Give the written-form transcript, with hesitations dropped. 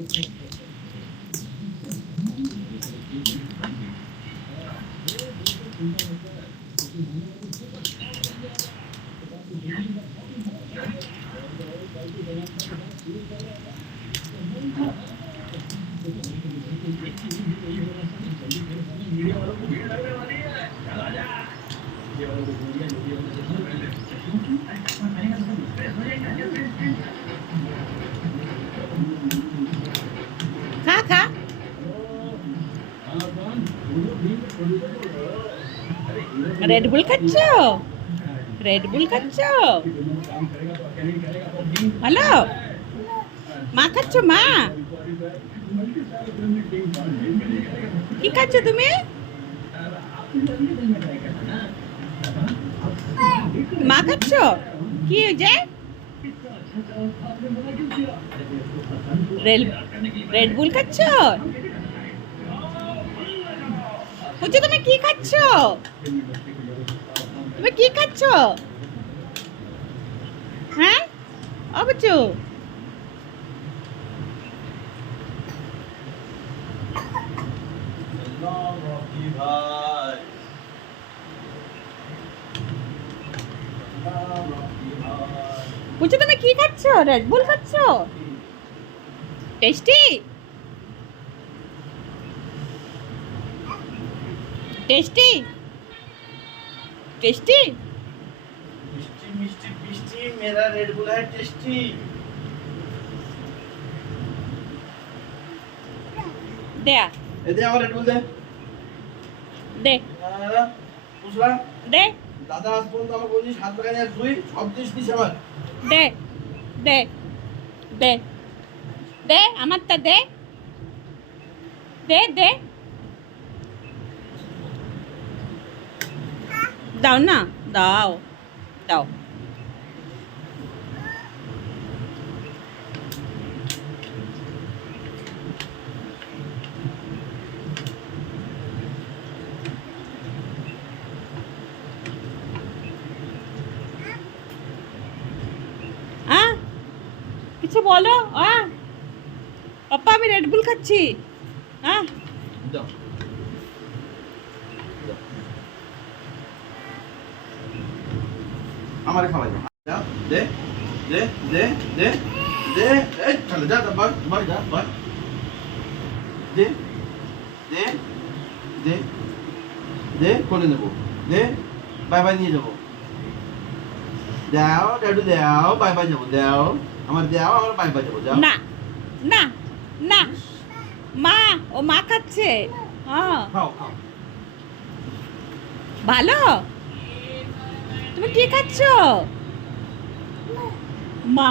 খা খা। Red Bull খাচ্ছ? রেড বুল খাচ্ছ? হ্যালো, মা খাচ্ছ? মা কি খাচ্ছ তুমি? মা খাচ্ছ? কি যে রেড বুল খাচ্ছ? বলছি তুমি কি খাচ্ছ? তুমি কি খাচ্ছ? হ্যাঁ অবচু, বলছি তুমি কি খাচ্ছ? রেড বুল খাচ্ছ? Tasty tasty tasty. मिष्टी मिष्टी मिष्टी मेरा रेड बुल है टेस्टी। দে ए दे আমার রেড বুল দে। দে বুঝলা? দে দাদা আজ পর্যন্ত আমাকে বলছিস হাত লাগাই আর তুই সব জিনিস দিস আমার। দে দে দে দে আমারটা দে দে দে। দাও না, দাও দাও। কিছু বলো। পাপা আমি রেড বুল খাচ্ছি। দাও আমারে খাওয়াই দাও। দে দে দে দে দে এই চলে যা বাস বাস যা বাস। দে দে দে দে কোলে নেবো। দে বাই বাই নিয়ে যাবো। দাও দাদু দাও বাই বাই যাবো। দাও আমার দাও আমার বাই বাই যাবো। দাও না না না, মা ও মা খাচ্ছে। খাও খাও। ভালো। তুমি কি খাচ্ছ? মা